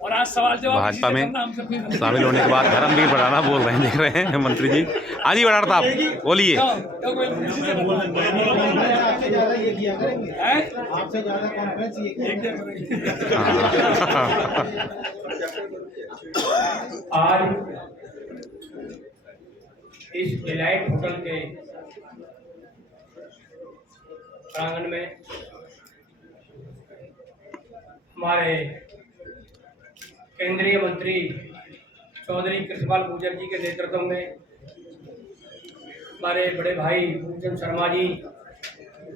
और आज सवाल जवाब भाजपा में शामिल होने के बाद धर्मवीर भड़ाना बोल रहे हैं, देख रहे हैं मंत्री जी। हाँ जी भड़ाना साहब बोलिए। आपसे ज्यादा कॉन्फ्रेंस आज इस डिलाइट होटल के प्रांगण में हमारे केंद्रीय मंत्री चौधरी कृष्णपाल गुर्जर जी के नेतृत्व में हमारे बड़े भाई भूपचंद शर्मा जी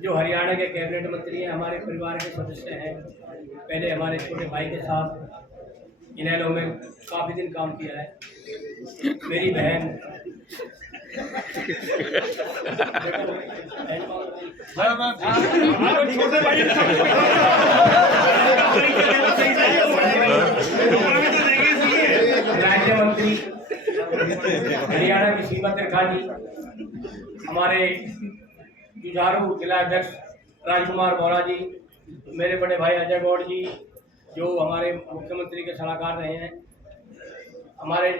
जो हरियाणा के कैबिनेट मंत्री हैं, हमारे परिवार के सदस्य हैं, पहले हमारे छोटे भाई के साथ इनेलो में काफ़ी दिन काम किया है। मेरी बहन छोटे भाई राज्य मंत्री हरियाणा की सीमा त्रिखा जी, हमारे जुझारू जिला अध्यक्ष राजकुमार बोरा जी, मेरे बड़े भाई अजय गौड़ जी जो हमारे मुख्यमंत्री के सलाहकार रहे हैं, हमारे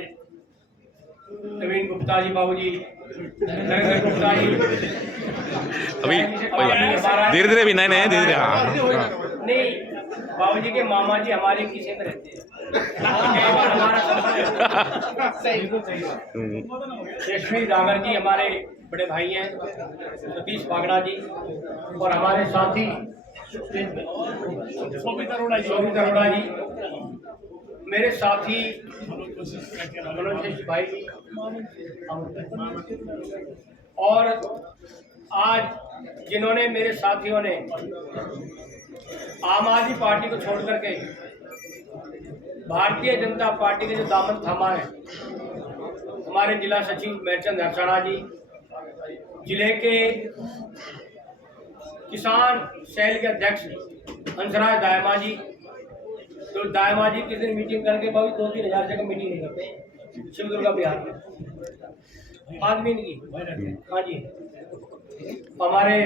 नवीन गुप्ता जी, बाबू जी नरेंद्र गुप्ता जी, अभी धीरे धीरे भी नए नए धीरे धीरे। हाँ नहीं, बाबू जी के मामा जी हमारे किसी में रहते हैं, हमारा यशवी रागर जी हमारे बड़े भाई हैं, सतीश बागड़ा जी, और हमारे साथी शोभित अरोड़ा जी, मेरे साथी मनोज भाई जी, और आज जिन्होंने मेरे साथियों ने आम आदमी पार्टी को छोड़ करके भारतीय जनता पार्टी के जो दामन थामा है, हमारे जिला सचिव मेरचंद हरसाणा जी, जिले के किसान सेल के अध्यक्ष हंसराज दायमा जी, तो दायमा जी किस दिन मीटिंग करके बहुत 2-3 हज़ार जगह मीटिंग नहीं करते शिवदुर्गा बिहार में आदमी की। हाँ जी, हमारे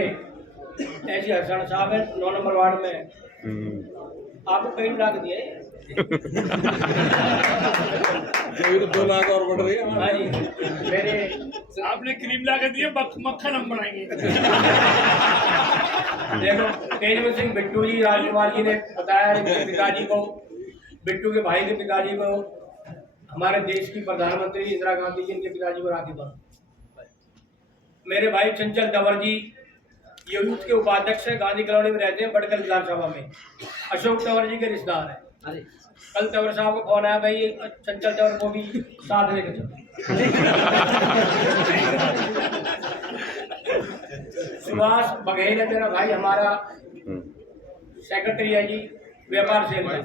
ऐसी हरसाणा साहब है 9 नंबर वार्ड में, आपको कई लाख दिए 2 लाख और बढ़ रही है। हाँ जी, मेरे आपने क्रीम ला के दिए, मक्खन हम बनाएंगे। देखो तेजवंत सिंह बिट्टू जी, राजकुमार जी ने बताया मेरे पिताजी को, बिट्टू के भाई के पिताजी को, हमारे देश की प्रधानमंत्री इंदिरा गांधी जी के पिताजी को राखी बंधन। मेरे भाई चंचल तंवर जी ये यूथ के उपाध्यक्ष है, गांधी कॉलोनी में रहते हैं, बड़कल विधानसभा में, अशोक तंवर जी के रिश्तेदार हैं। कल तंवर साहब को फोन आया, भाई चंचल तंवर को भी साथ लेकर चलो। सुभाष बघेल है मेरा भाई, हमारा सेक्रेटरी है जी, व्यापार सेल में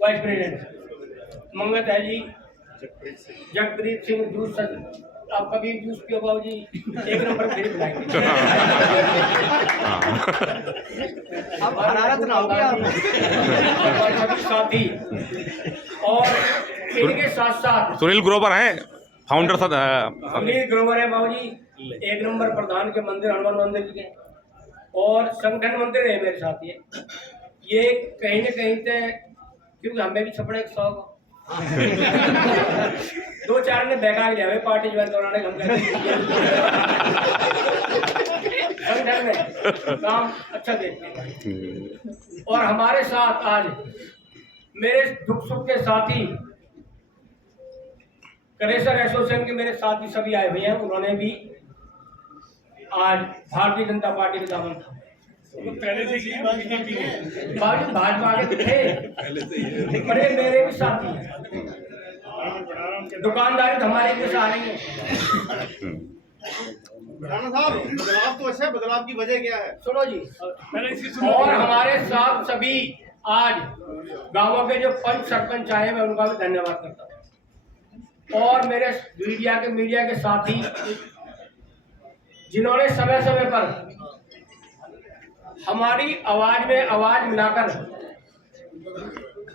वाइस प्रेसिडेंट। मंगत है जी जगप्रीत सिंह जूस, आप कभी जूस पियो बाबू जी, 1 नंबर फिर बुलाएंगे। अब हरारत ना होगी आप साथी, और इनके साथ साथ सुनील ग्रोवर है फाउंडर। सुनील ग्रोवर है बाबू जी, 1 नंबर प्रधान के मंदिर हनुमान मंदिर के, और संगठन मंदिर है मेरे साथ। ये कहीं न कहीं से, क्योंकि हमें भी छपड़े एक शौक 2-4 ने बहका लिया हमें पार्टी ज्वाइन कराने, हम संगठन में काम अच्छा देखते हैं। और हमारे साथ आज मेरे दुख सुख के साथी करेसर एसोसिएशन के मेरे साथी सभी आए हुए हैं, उन्होंने भी आज भारतीय जनता पार्टी के दामन था। पहले से ही भाजपा के थे, बड़े मेरे भी साथी हैं, दुकानदारी हमारे भी सारे हैं। राणा साहब, बदलाव तो अच्छा है, बदलाव की वजह क्या है? सुनो जी, और हमारे साथ सभी आज गांवों के जो पंच सरपंच आए, मैं उनका भी धन्यवाद करता हूँ, और मेरे मीडिया के साथी जिन्होंने समय समय पर हमारी आवाज में आवाज मिलाकर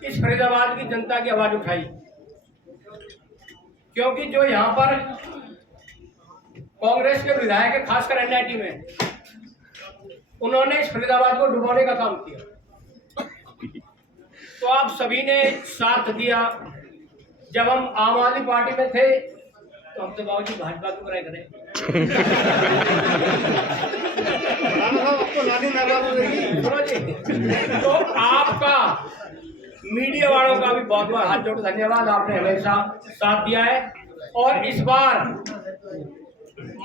इस फरीदाबाद की जनता की आवाज उठाई, क्योंकि जो यहाँ पर कांग्रेस के विधायक है, खासकर एनआईटी में, उन्होंने इस फरीदाबाद को डुबोने का काम किया। तो तो आप सभी ने साथ दिया। जब हम आम आदमी पार्टी में थे तो हम तो बाबूजी भाजपा की बुराई करें। आपको नानी नाराज हो जाएगी। सुनो जी, तो आपका मीडिया वालों का भी बहुत बहुत हाथ जोड़ धन्यवाद। आपने हमेशा साथ दिया है। और इस बार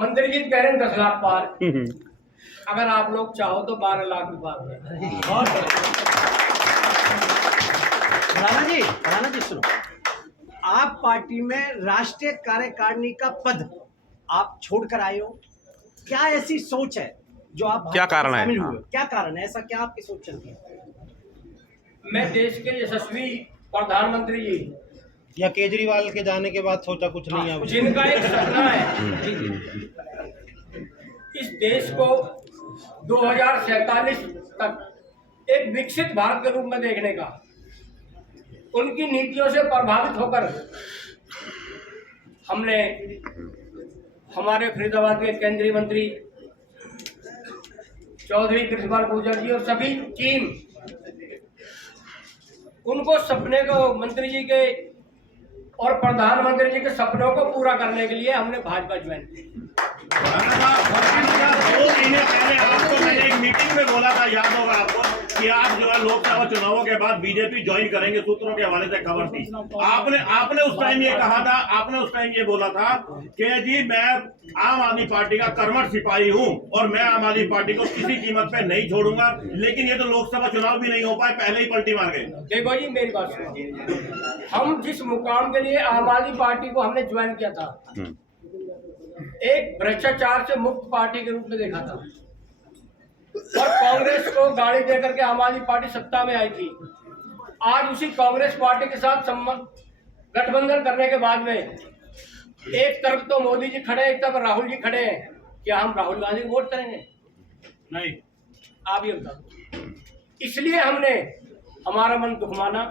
मंत्री जी कह रहे हैं 10 लाख पार, अगर आप लोग चाहो तो 12 लाख भी पार हो। राणा जी सुनो, आप पार्टी में राष्ट्रीय कार्यकारिणी का पद आप छोड़कर आए हो, क्या ऐसी सोच है जो आप क्या कारण है? शामिल हुए हो? क्या कारण है, ऐसा क्या आपकी सोच चलती है? मैं देश के यशस्वी प्रधानमंत्री जी, या केजरीवाल के जाने के बाद सोचा कुछ नहीं है? जिनका एक सपना है इस देश को 2047 तक एक विकसित भारत के रूप में देखने का, उनकी नीतियों से प्रभावित होकर हमने हमारे फरीदाबाद के केंद्रीय मंत्री चौधरी कृष्णपाल गुर्जर जी और सभी टीम, उनको सपने को, मंत्री जी के और प्रधानमंत्री जी के सपनों को पूरा करने के लिए हमने भाजपा ज्वाइन की। 2 महीने पहले आपको मैंने एक मीटिंग में बोला था, याद होगा आपको, कि आप जो है लोकसभा चुनावों के बाद बीजेपी ज्वाइन करेंगे, सूत्रों के हवाले से खबर थी। आपने उस टाइम ये कहा था, आपने उस टाइम ये बोला था कि जी मैं आम आदमी पार्टी का कर्मठ सिपाही हूं और मैं आम आदमी पार्टी को किसी कीमत पे नहीं छोड़ूंगा। लेकिन ये तो लोकसभा चुनाव भी नहीं हो पाए, पहले ही पलटी मार गए। देखो जी, मेरी बात सुनो, हम जिस मुकाम के लिए आम आदमी पार्टी को हमने ज्वाइन किया था, एक भ्रष्टाचार से मुक्त पार्टी के रूप में देखा था, और कांग्रेस को गाड़ी देकर के आम आदमी पार्टी सत्ता में आई थी। आज उसी कांग्रेस पार्टी के साथ गठबंधन करने के बाद में एक तरफ तो मोदी जी खड़े, एक तरफ राहुल जी खड़े हैं। क्या हम राहुल गांधी को वोट करेंगे? नहीं, आप ये बताओ। इसलिए हमने हमारा मन दुख माना,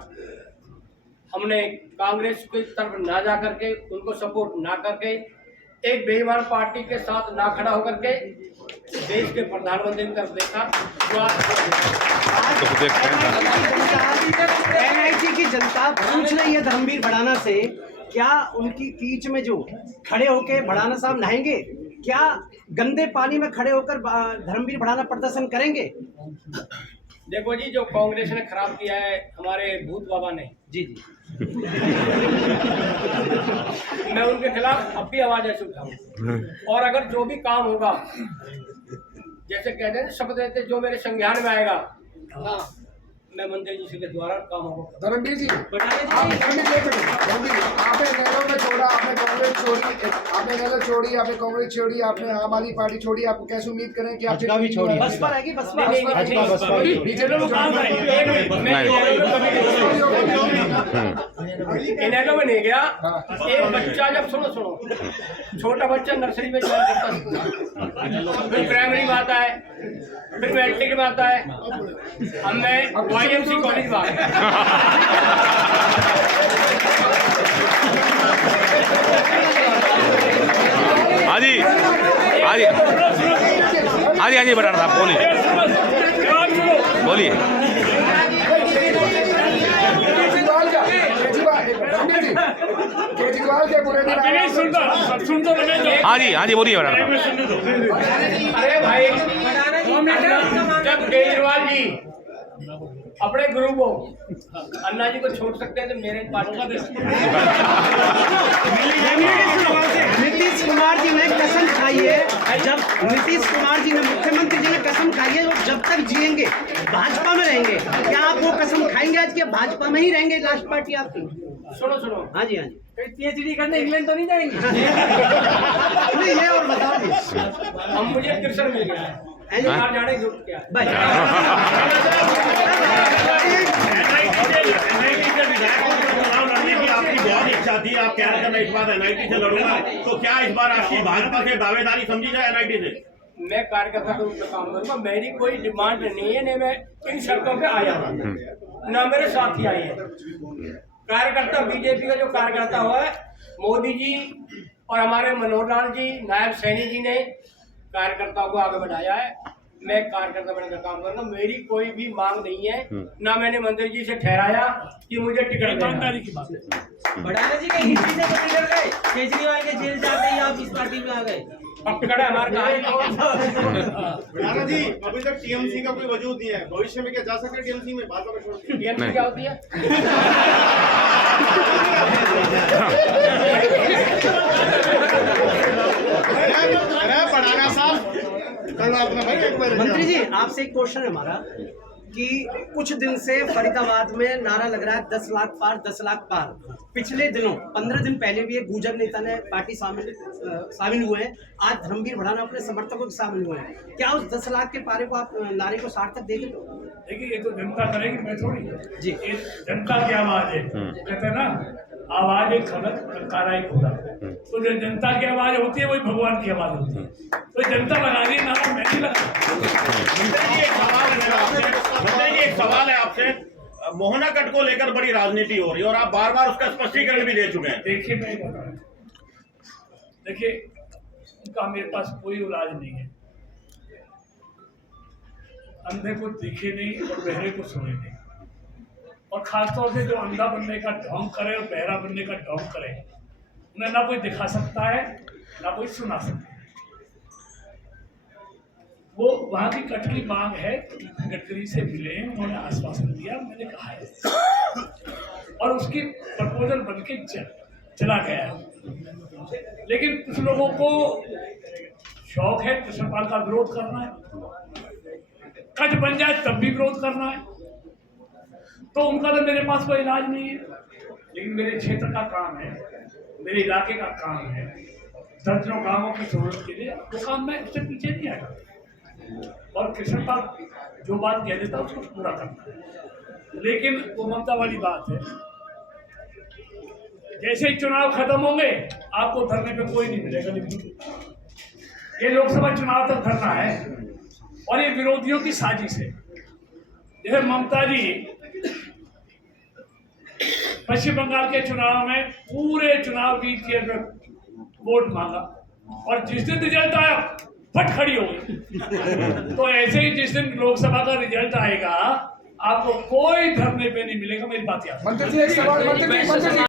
हमने कांग्रेस की तरफ ना जा करके, उनको सपोर्ट ना करके, एक बेईमान पार्टी के साथ ना खड़ा होकर के देश के प्रधानमंत्री की तरफ देखा। NIT की जनता पूछ रही है धर्मवीर भड़ाना से, क्या उनकी कीच में जो खड़े होकर भड़ाना साहब नहाएंगे? क्या गंदे पानी में खड़े होकर धर्मवीर भड़ाना प्रदर्शन करेंगे? देखो जी, जो कांग्रेस ने खराब किया है हमारे भूत बाबा ने, जी मैं उनके खिलाफ अब भी आवाज ऐसे उठाऊं। और अगर जो भी काम होगा, जैसे कहते हैं शपथ देते, जो मेरे संज्ञान में आएगा, हाँ, मैं मंत्री जी के द्वारा काम होगा। धर्मवीर जी, आपने नैलो में छोड़ा, आपने कांग्रेस छोड़ी, आपने नैलो छोड़ी, आपने कांग्रेस छोड़ी, आपने आम आदमी पार्टी छोड़ी, आपको कैसे उम्मीद करें कि आप भी छोड़ी, बसपा रहेगी, बसपा। इनेलो में नहीं गया। एक बच्चा जब, सुनो, छोटा बच्चा नर्सरी में ज्वाइन करता है, फिर प्राइमरी में आता है, फिर मैट्रिक में आता है, अब मैं YMC कॉलेज में आ गया। हाँ जी बराड़ साहब बोलिए। केजरीवाल के बुरे दिन आए। हाँ जी बोलिए बराड़ साहब। अरे भाई, जब केजरीवाल जी अपने गुरु को, अन्ना जी को छोड़ सकते हैं तो मेरे पार्टी का नीतीश कुमार जी ने कसम खाई है, जब नीतीश कुमार जी ने, मुख्यमंत्री जी ने कसम खाई है, वो जब तक जिएंगे भाजपा में रहेंगे। क्या आप वो कसम खाएंगे आज के भाजपा में ही रहेंगे लास्ट पार्टी आपकी? सुनो। हाँ जी PhD करने इंग्लैंड तो नहीं जाएंगे? नहीं, ये और बताओ। हम मुझे कृष्ण मिल गया है, जाने जरूरत क्या है? आपकी बहुत इच्छा थी, आप कह रहे थे मैं इस बार NIT से लड़ूंगा, तो क्या इस बार आपकी भाजपा से दावेदारी समझी जाए NIT से? मैं कार्यकर्ता के रूप में काम करूंगा, मेरी कोई डिमांड नहीं है, मैं इन शर्तों पे आया हूँ, ना मेरे साथी आए हैं। कार्यकर्ता, बीजेपी का जो कार्यकर्ता हुआ है, मोदी जी और हमारे मनोहर लाल जी, नायब सैनी जी ने कार्यकर्ताओं को आगे बढ़ाया है। मैं कार्यकर्ता बनकर काम करूंगा। मेरी कोई भी मांग नहीं है, ना मैंने मंत्री जी से ठहराया कि मुझे टिकट देना। ईमानदारी की बात है। बढ़ाना जी के हिस्से से तो निकल गए, केजरीवाल के जेल जाते ही आप इस पार्टी में आ गए। पकड़ा हमारे राणा जी, अभी तक टीएमसी का कोई वजूद नहीं है, भविष्य में क्या जा सकते हैं टीएमसी में? भाजपा में छोड़ के टीएमसी क्या होती है? पढ़ाना साहब, कल आपने भाई एक बार मंत्री जी आपसे एक क्वेश्चन है हमारा कि कुछ दिन से फरीदाबाद में नारा लग रहा है 10 लाख पार, 10 लाख पार। पिछले दिनों 15 दिन पहले भी एक गुर्जर नेता ने पार्टी शामिल हुए हैं। आज धर्मवीर भड़ाना अपने समर्थकों के शामिल हुए हैं। क्या उस 10 लाख के पारे को आप नारे को सार्थक देखें? देखिए ये तो जनता करेगी, मैं थोड़ी। जी। ये जनता की आवाज है। कहते हैं ना, आवाज एक खलक काराई खुदा। तो जो जनता की आवाज होती है वही भगवान की आवाज होती है। तो जनता लगा रही है, नारा मैं नहीं लगा। मंत्री जी एक सवाल है आपसे। मोहना कट को लेकर बड़ी राजनीति हो रही है और आप बार बार उसका स्पष्टीकरण भी दे चुके हैं। देखिए मैं बता रहा हूं। देखिए उनका मेरे पास कोई इलाज नहीं है। अंधे को दिखे नहीं और बहरे को सुने नहीं। और खासतौर से जो अंधा बनने का ढोंग करे और बहरा बनने का ढोंग करे, उन्हें ना कोई दिखा सकता है ना कोई सुना सकता है। वो वहां की कट की मांग है, गडकरी से मिले, उन्होंने आश्वासन दिया, मैंने कहा है और उसकी प्रपोजल बन के चला गया। लेकिन कुछ लोगों को शौक है कृष्णपाल का विरोध करना है, कट बन जाए तब भी विरोध करना है। तो उनका तो मेरे पास कोई इलाज नहीं है। लेकिन मेरे क्षेत्र का काम है, मेरे इलाके का काम है, दर्जनों गांवों की जरूरत के लिए वो काम मैं उससे पीछे नहीं आएगा। और कृष्णपाल जो बात कह देता है उसको पूरा करना है। लेकिन वो ममता वाली बात है, जैसे ही चुनाव खत्म होंगे आपको धरने पे कोई नहीं मिलेगा। लेकिन ये लोकसभा चुनाव तक धरना है और ये विरोधियों की साजिश है। जैसे ममता जी पश्चिम बंगाल के चुनाव में पूरे चुनाव जीत के वोट मांगा और जिस दिन रिजल्ट आया फट खड़ी हो गई। तो ऐसे ही जिस दिन लोकसभा का रिजल्ट आएगा आपको कोई धरने पे नहीं मिलेगा। मेरी बात याद। मंत्री जी एक सवाल, मंत्री जी